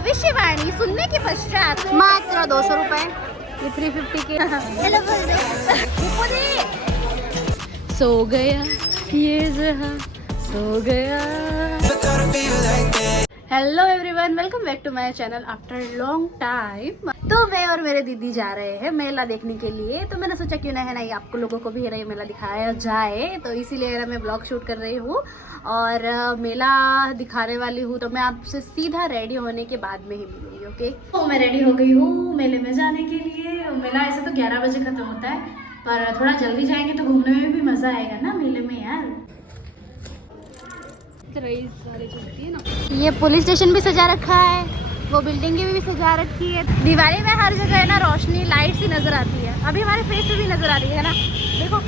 भविष्यवाणी सुनने के पश्चात मात्र 200 रुपए, ये 350 के। सो गया ये जहां, सो गया। Hello everyone, welcome back to my channel after long time. तो मैं और मेरे दीदी जा रहे हैं मेला देखने के लिए, तो मैंने सोचा क्यों ना है नहीं आपको लोगों को भी है मेला दिखाया जाए, तो इसीलिए मैं ब्लॉग शूट कर रही हूँ और मेला दिखाने वाली हूँ। तो मैं आपसे सीधा रेडी होने के बाद में ही मिलूंगी, ओके। तो मैं रेडी हो गई हूँ मेले में जाने के लिए। मेला ऐसे तो 11 बजे खत्म होता है, पर थोड़ा जल्दी जाएंगे तो घूमने में भी मजा आएगा ना मेले में यार। ये पुलिस स्टेशन भी सजा रखा है, वो बिल्डिंग भी सजा रखी है। दिवाली में हर जगह है ना रोशनी, लाइट सी नजर आती है। अभी हमारे फेस पे भी नजर आ रही है ना, देखो।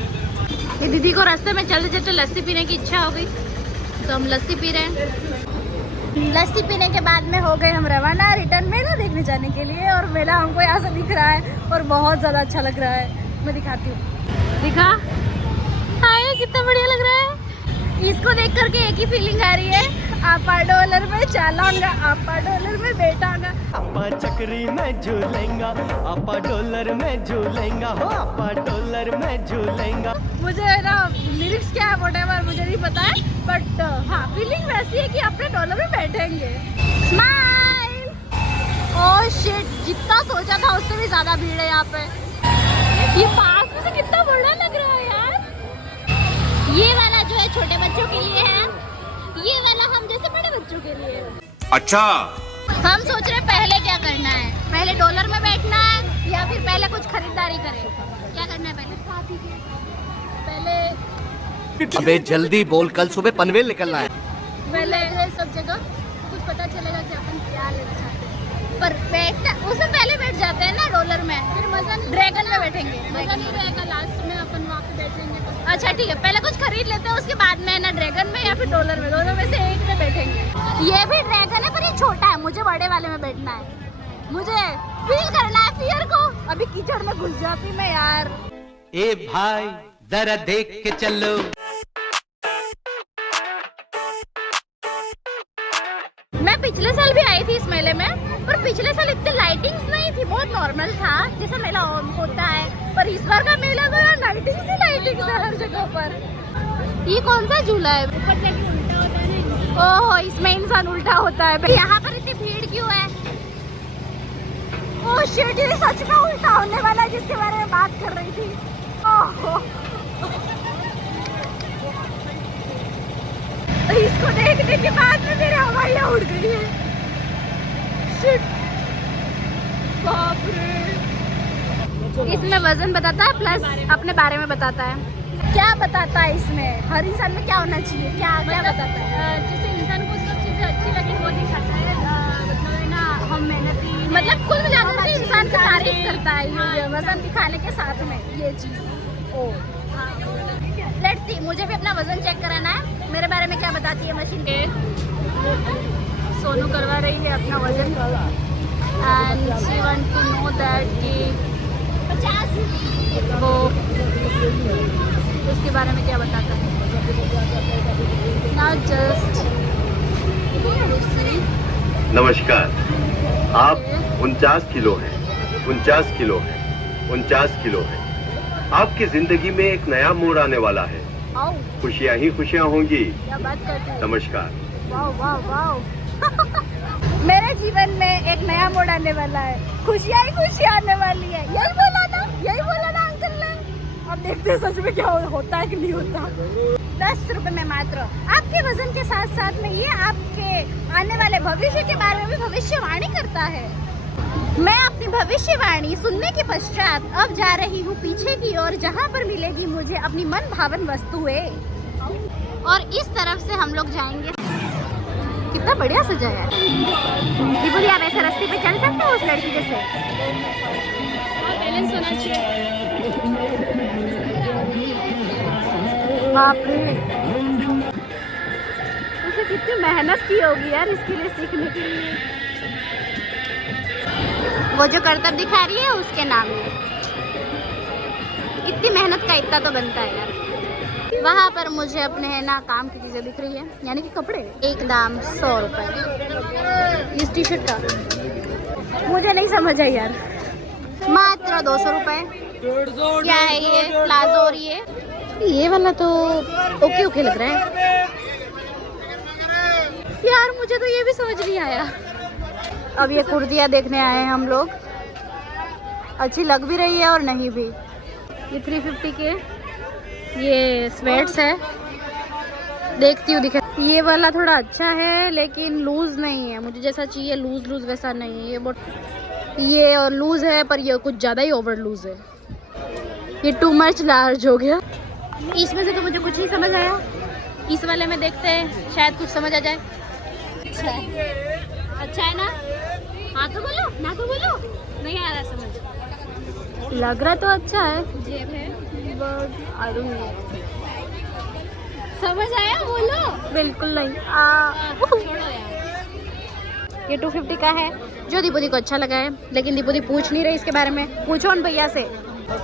ये दीदी को रास्ते में चलते चलते लस्सी पीने की इच्छा हो गई, तो हम लस्सी पी रहे हैं। लस्सी पीने के बाद में हो गए हम रवाना रिटर्न मेला देखने जाने के लिए। और मेला हमको यहाँ से दिख रहा है और बहुत ज़्यादा अच्छा लग रहा है। मैं दिखाती हूँ, दिखा हाय कितना बढ़िया लग रहा है। इसको देख करके एक ही फीलिंग आ रही है, आपा डॉलर में चालांगा, आपा डॉलर में बैठांगा, आपा चक्री में झूलेंगा, आपा डॉलर में झूलेंगा, हो आपा डॉलर में झूलेंगा। मुझे है ना लिरिक्स क्या है व्हाटएवर मुझे नहीं पता है, बट हाँ फीलिंग वैसी है कि अपने डॉलर में बैठेंगे। स्माइल। ओह शिट, जितना सोचा था उससे भी ज्यादा भीड़ है यहाँ पे। ये पास में से कितना बड़ा लग रहा है यार। ये वाला जो है छोटे बच्चों के लिए है, ये वाला हम जैसे बड़े बच्चों के लिए है। अच्छा, हम सोच रहे पहले क्या करना है, पहले डॉलर में बैठना है या फिर पहले कुछ खरीदारी करें। क्या करना है पहले अबे जल्दी बोल, कल सुबह पनवेल निकलना है। पहले सब जगह कुछ पता चलेगा कि अपन क्या लेना चाहते हैं। पर बैठना उससे पहले बैठ जाते हैं ना डॉलर में, फिर मजा नहीं। ड्रैगन में बैठेंगे, मजा नहीं रहेगा। लास्ट में अपन वहाँ पे बैठेंगे तो अच्छा ठीक है, पहले कुछ खरीद लेते हैं, उसके बाद में ना ड्रैगन में या फिर डॉलर में, दोनों में से एक में बैठेंगे। ये भी ड्रैगन है पर ये छोटा है, मुझे बड़े वाले में बैठना है। मुझे फील करना है फियर को। अभी कीचड़ में घुस जाती मैं यार। ए भाई जरा देख के चलो। मैं पिछले साल भी आई थी इस मेले में, पर पिछले साल इतनी लाइटिंग्स नहीं थी, बहुत नॉर्मल था जैसा मेला होता है। पर इस बार का मेला तो यार लाइटिंग्स ही लाइटिंग्स है हर जगह पर। ये कौन सा झूला है? ओह, इसमें इंसान उल्टा होता है। यहाँ पर इतनी भीड़ क्यों है? ओह शिट, ये सच में उल्टा होने वाला है जिसके बारे में बात कर रही थी। ओह इसको देखने के बाद में मेरे हवाइयाँ उड़ गई है। शिट, बाप रे। इसमें वजन बताता है प्लस अपने बारे में बताता है। क्या बताता है इसमें? हर इंसान में क्या होना चाहिए, क्या क्या बताता है? जिससे इंसान को सब चीजें अच्छी लगे वो दिखाता है। मतलब है ना, हम मेहनती, मतलब कुल मिलाकर के इंसान से तारीफ करता है ये वजन दिखाने के साथ में ये चीज। ओ लेट्स सी, मुझे भी अपना वजन चेक कराना है। मेरे बारे में क्या बताती है मशीन के? सोनू करवा रही है अपना वजन and she want to know that कि 50 वो उसके बारे में क्या बताता है। नॉट जस्ट नमस्कार, आप 49 किलो हैं, 49 किलो हैं, 49 किलो हैं। आपकी जिंदगी में एक नया मोड़ आने वाला है। खुशियाँ ही खुशियाँ होंगी। क्या बात करते हैं? नमस्कार। वाह वाह वाह। मेरे जीवन में एक नया मोड़ आने वाला है, खुशियाँ ही खुशियाँ आने वाली है। यही बोला ना, यही बोला ना अंकल ने। अब देखते हैं सच में क्या होता है कि नहीं होता। 10 रुपए में मात्र आपके वजन के साथ साथ में ये आपके आने वाले भविष्य के बारे में भी भविष्यवाणी करता है। मैं अपनी भविष्यवाणी सुनने के पश्चात अब जा रही हूँ पीछे की ओर, जहाँ पर मिलेगी मुझे अपनी मन भावन वस्तुएं। और इस तरफ से हम लोग जाएंगे। कितना बढ़िया सजाया है। बोलिए आप ऐसे रास्ते पे चल सकते हो उस लड़की जैसे? बैलेंस होना चाहिए। बाप रे, उसे कितनी मेहनत की होगी यार इसके लिए, सीखने के लिए। वो जो करतब दिखा रही है उसके नाम में। इतनी मेहनत का इतना तो बनता है यार। वहाँ पर मुझे अपने है ना काम की चीजें दिख रही है, यानी कि कपड़े। एक दाम 100 रुपए इस टी शर्ट का, मुझे नहीं समझ आई यार। मात्र 200 रुपए। क्या है ये? प्लाजो। और ये वाला तो ओके ओके लग रहा है यार, मुझे तो ये भी समझ नहीं आया। अब ये कुर्तियाँ देखने आए हैं हम लोग, अच्छी लग भी रही है और नहीं भी। ये 350 के ये स्वेट्स है, देखती हूँ दिखे। ये वाला थोड़ा अच्छा है लेकिन लूज नहीं है, मुझे जैसा चाहिए लूज लूज वैसा नहीं है। ये बहुत ये और लूज है पर ये कुछ ज़्यादा ही ओवर लूज है, ये टू मच लार्ज हो गया। इसमें से तो मुझे कुछ नहीं समझ आया, इस वाले में देखते हैं शायद कुछ समझ आ जाए। अच्छा है ना? हाँ तो बोलो, ना तो बोलो। नहीं आ रहा समझ, लग रहा तो अच्छा है। जेब है बट आई डोंट नो। समझ आया? बोलो। बिल्कुल नहीं। छोड़ो यार। ये 250 का है जो दीपुदी को अच्छा लगा है, लेकिन दीपुदी पूछ नहीं रही इसके बारे में, पूछो उन भैया से।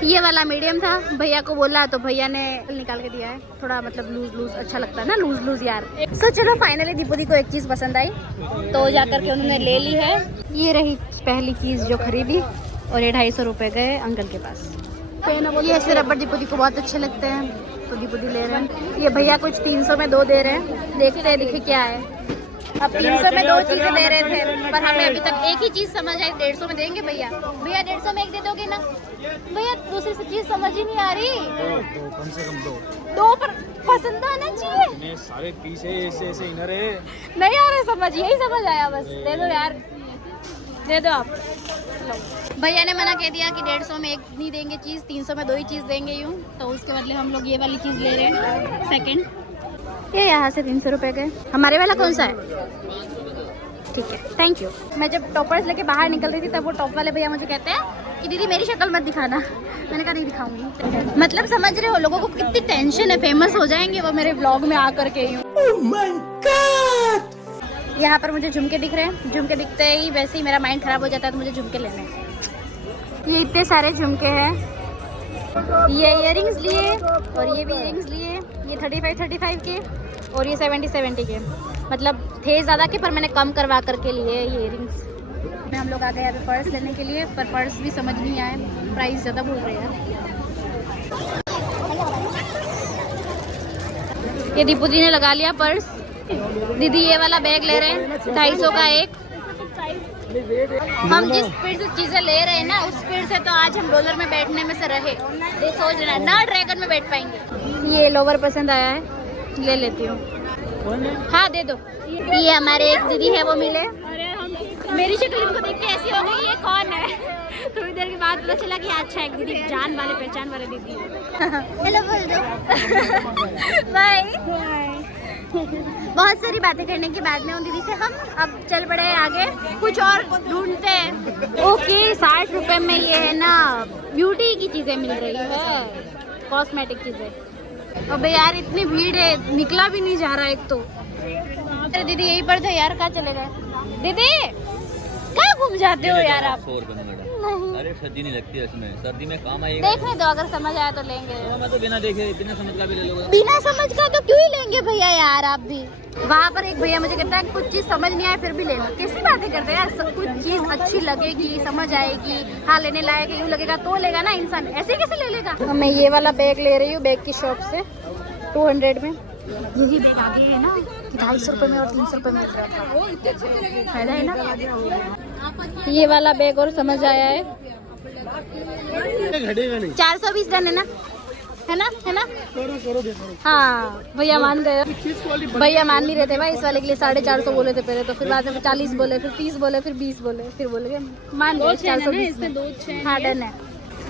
ये वाला मीडियम था, भैया को बोला तो भैया ने निकाल के दिया है, थोड़ा मतलब लूज लूज अच्छा लगता है ना, लूज लूज यार। सो चलो फाइनली दीपुदी को एक चीज़ पसंद आई तो जाकर के उन्होंने ले ली है। ये रही पहली चीज़ जो खरीदी, और ये 250 रुपये गए अंकल के पास। ये ऐसे रबड़ दीपुदी को बहुत अच्छे लगते हैं तो दीपुदी ले रहे हैं। ये भैया कुछ 300 में 2 दे रहे हैं, देखते हैं दिखे क्या है। अब 300 में 2 चीजें दे रहे थे पर हमें अभी तक एक ही चीज समझ आई। 150 में देंगे भैया? भैया 150 में एक दे दोगे ना? भैया दूसरी से चीज समझ ही नहीं आ रही। दो कम से कम दो पर पसंद आना चाहिए। सारे पीस है, ऐसे ऐसे इनर है, नहीं आ रहा समझ, यही समझ आया बस। दे दो यार, दे दो आप। भैया ने मना कह दिया कि 150 में एक नहीं देंगे चीज़, 300 में 2 ही चीज़ देंगे यूँ, तो उसके बदले हम लोग ये वाली चीज़ ले रहे हैं सेकंड। ये यहाँ से 300 रुपये के। हमारे वाला कौन सा है? ठीक है, थैंक यू। मैं जब टॉपर्स लेके बाहर निकल रही थी तब वो टॉप वाले भैया मुझे कहते हैं कि दीदी मेरी शक्ल मत दिखाना। मैंने कहा नहीं दिखाऊंगी। मतलब समझ रहे हो, लोगों को कितनी टेंशन है, फेमस हो जाएंगे वो मेरे ब्लॉग में आकर के यूँ। यहाँ पर मुझे झुमके दिख रहे हैं, झुमके दिखते ही वैसे ही मेरा माइंड खराब हो जाता है तो मुझे झुमके लेने हैं। ये इतने सारे झुमके हैं, ये इयररिंग्स लिए और ये भी इयररिंग्स लिए। ये 35 के और ये 70 के, मतलब थे ज़्यादा के पर मैंने कम करवा करके लिए ये इयररिंग्स। हम लोग आ गए अभी पर्स लेने के लिए, पर पर्स भी समझ नहीं आए, प्राइस ज़्यादा बोल रहे हैं। ये दीपुदी ने लगा लिया पर्स। दीदी ये वाला बैग ले रहे हैं 250 का एक। हम जिस स्पीड से चीजें ले रहे हैं ना, उस स्पीड से तो आज हम डॉलर में बैठने में से रहे। ये सोच रहे हैं ना ड्रैगन में बैठ पाएंगे। ये लोवर पसंद आया है, ले लेती हूँ। हाँ दे दो। ये हमारे एक दीदी है वो मिले, मेरी शक्ल इनको देख के ऐसी हो गई ये कौन है। थोड़ी देर के बाद पता चला कि अच्छा एक दीदी जान वाले पहचान वाले दीदी है। हेलो बोल दो। बाय। बहुत सारी बातें करने के बाद में उन दीदी से हम अब चल पड़े आगे, कुछ और ढूंढते हैं। ओके 60 रुपए में ये है ना ब्यूटी की चीजें मिल रही है, कॉस्मेटिक चीजें। अबे यार इतनी भीड़ है, निकला भी नहीं जा रहा एक तो। अरे दीदी यहीं पर थे यार, कहाँ चले गए? दीदी कहाँ घूम जाते हो यार आप? नहीं अरे सर्दी नहीं लगती है इसमें, सर्दी में काम आएगा। देखने दो, अगर समझ आया तो लेंगे। मैं तो बिना देखे बिना समझ का भी ले लूंगा। बिना समझ का तो क्यों ही लेंगे भैया यार आप भी। वहाँ पर एक भैया मुझे कहता है कुछ चीज़ समझ नहीं आए फिर भी ले लो। कैसी बातें करते हैं यार, सब कुछ चीज़ अच्छी लगेगी, समझ आएगी, हाँ लेने लायक यूँ लगेगा तो लेगा ना इंसान, ऐसे कैसे ले लेगा। मैं ये वाला बैग ले रही हूँ बैग की शॉप से 200 में। यही बैग आगे है ना कि 250 रुपये में और 300 रुपये में मिल रहा था, फायदा है ना। ये वाला बैग और समझ आया है 420 डन है ना, है ना, है ना। हाँ भैया मान गए, भैया मान नहीं रहे थे भाई। इस वाले के लिए 450 बोले थे पहले, तो फिर बाद में 40 बोले, फिर 30 बोले, फिर 20 बोले, फिर बोले गए मान गए 420। हाँ डन है।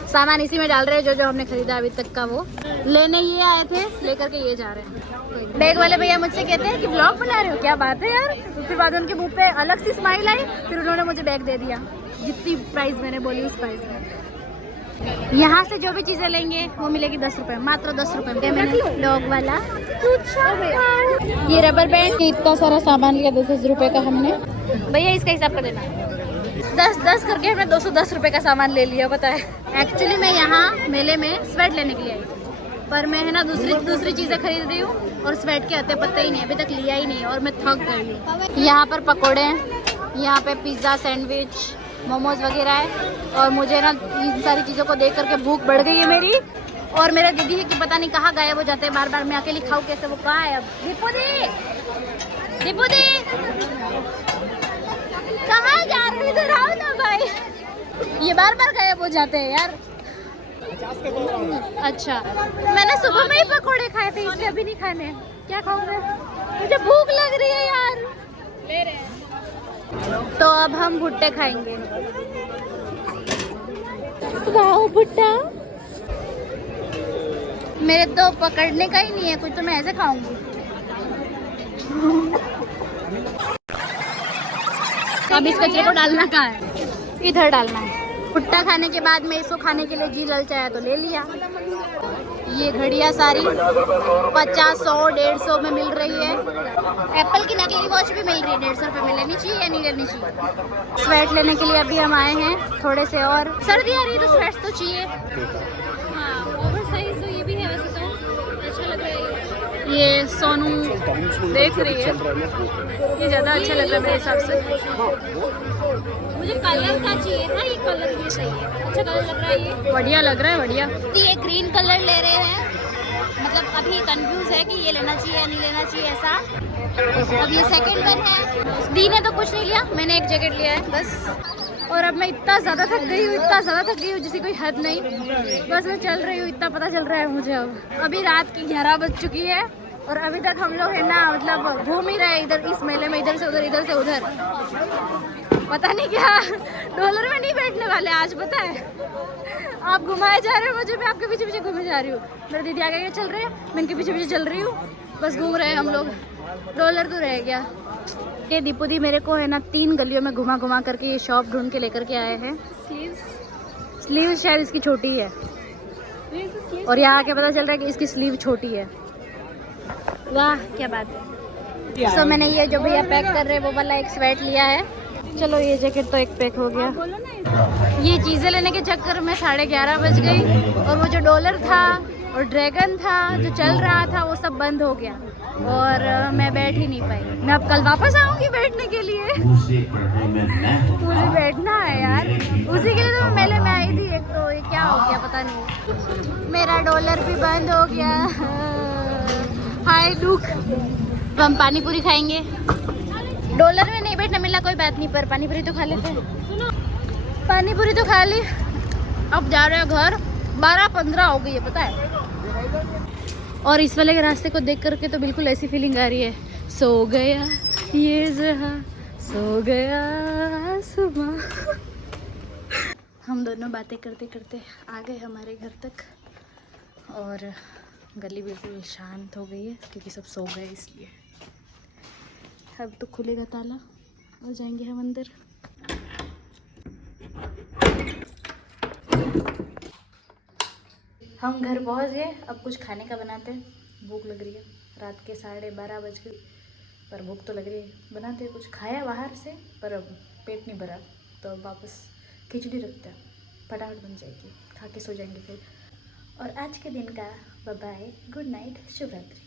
सामान इसी में डाल रहे हैं जो जो हमने खरीदा अभी तक का। वो लेने ये आए थे, लेकर के ये जा रहे हैं। बैग वाले भैया मुझसे कहते हैं कि ब्लॉग बना रहे हो, क्या बात है यार। फिर बाद उनके मुंह पे अलग सी स्माइल आई, फिर उन्होंने मुझे बैग दे दिया जितनी प्राइस मैंने बोली उस प्राइस में। यहाँ से जो भी चीजें लेंगे वो मिलेगी 10 रुपए, मात्र 10 रुपए में। डॉग वाला ये रबर बैंड, इतना सारा सामान लिया 10 रुपए का हमने। भैया इसका हिसाब कर देना, 10 करके हमने 210 रुपए का सामान ले लिया, पता है। एक्चुअली मैं यहाँ मेले में स्वेट लेने के लिए आई थी, पर मैं है ना दूसरी चीज़ें खरीद रही हूँ और स्वेट के अत्ते पत्ते ही नहीं, अभी तक लिया ही नहीं और मैं थक गई हूँ। यहाँ पर पकोड़े हैं, यहाँ पे पिज़्ज़ा, सैंडविच, मोमोज वगैरह है और मुझे ना इन सारी चीज़ों को देख करके भूख बढ़ गई है मेरी। और मेरा दीदी है कि पता नहीं कहाँ गायब हो जाते हैं बार बार, मैं अकेली खाऊँ कैसे, वो कहाँ है अब? दीपू दी कहाँ जा रहे हो? इधर आओ ना भाई, ये बार बार गायब हो जाते हैं यार। अच्छा, मैंने सुबह में ही पकोड़े खाए थे इसलिए अभी नहीं खाने। क्या खाऊं मैं? मुझे भूख लग रही है यार। ले रहे हैं तो अब हम भुट्टे खाएंगे। वाह भुट्टा, मेरे तो पकड़ने का ही नहीं है कुछ, तो मैं ऐसे खाऊंगी। अब इस कचरे को डालना कहाँ है? इधर डालना है। भुट्टा खाने के बाद में इसको खाने के लिए जी ललचाया तो ले लिया। ये घड़ियाँ सारी 50, 100, 150 में मिल रही है। एप्पल की नकली वॉच भी मिल रही है 150 रुपये में। लेनी चाहिए या नहीं लेनी चाहिए? स्वेट लेने के लिए अभी हम आए हैं थोड़े से, और सर्दी आ रही है तो स्वेट्स तो चाहिए। हाँ, ओवर साइज तो ये भी है वैसे तो अच्छा लग रहा है। ये सोनू देख रही है, ये ज़्यादा अच्छा लग रहा है मेरे हिसाब से। मुझे कलर का चाहिए था, ये कलर ये सही है, अच्छा कलर लग रहा है, ये बढ़िया लग रहा है, बढ़िया। ये ग्रीन कलर ले रहे हैं, मतलब अभी कंफ्यूज है कि ये लेना चाहिए या नहीं लेना चाहिए ऐसा। अब ये सेकंड वन है। दी ने तो कुछ नहीं लिया, मैंने एक जैकेट लिया है बस। और अब मैं इतना ज़्यादा थक गई हूँ जिसकी कोई हद नहीं। बस मैं चल रही हूँ, इतना पता चल रहा है मुझे। अब अभी रात की 11 बज चुकी है और अभी तक हम लोग है ना मतलब घूम ही रहे हैं इधर इस मेले में, इधर से उधर। पता नहीं क्या डॉलर में नहीं बैठने वाले आज, पता है। आप घुमाए जा रहे हो मुझे, मैं आपके पीछे पीछे घूमे जा रही हूँ। मेरे दीदी आगे चल रहे हैं, मैं इनके पीछे पीछे चल रही हूँ, बस घूम रहे हैं हम लोग। डॉलर तो रह गया। ये दीपू दी मेरे को है ना 3 गलियों में घुमा करके ये शॉप ढूंढ के लेकर के आए हैं। स्लीव्स शायद इसकी छोटी है और यहाँ आके पता चल रहा है कि इसकी स्लीव छोटी है। वाह क्या बात है। सो मैंने ये जो भैया पैक कर रहे हैं वो वाला एक स्वेट लिया है। चलो ये जैकेट तो एक पैक हो गया। ये चीज़ें लेने के चक्कर में 11:30 बज गई और वो जो डॉलर था और ड्रैगन था जो चल रहा था वो सब बंद हो गया और मैं बैठ ही नहीं पाई। मैं अब कल वापस आऊँगी बैठने के लिए। मुझे बैठना है यार, उसी के लिए तो मैं मेले में आई थी। एक तो ये क्या हो गया पता नहीं, मेरा डॉलर भी बंद हो गया। हाय दुख। अब हम पानी पूरी खाएंगे। डॉलर में नहीं बैठना मिला कोई बात नहीं, पर पानी पूरी तो खा लेते हैं। पानी पूरी तो खा ली, अब जा रहे हैं घर। 12:15 हो गई है पता है। और इस वाले रास्ते को देख करके तो बिल्कुल ऐसी फीलिंग आ रही है, सो गया ये जहां, सो गया सुबह। हम दोनों बातें करते करते आ गए हमारे घर तक और गली बिल्कुल शांत हो गई है क्योंकि सब सो गए इसलिए। अब तो खुलेगा ताला और जाएंगे हम अंदर। हम घर पहुंच गए, अब कुछ खाने का बनाते हैं। भूख लग रही है, रात के 12:30 बज गए पर भूख तो लग रही है। बनाते हैं कुछ, खाया बाहर से पर अब पेट नहीं भरा तो अब वापस खिचड़ी रखते हैं, फटाफट बन जाएगी, खा के सो जाएंगे फिर। और आज के दिन का बाय बाय, गुड नाइट, शुभ रात्रि।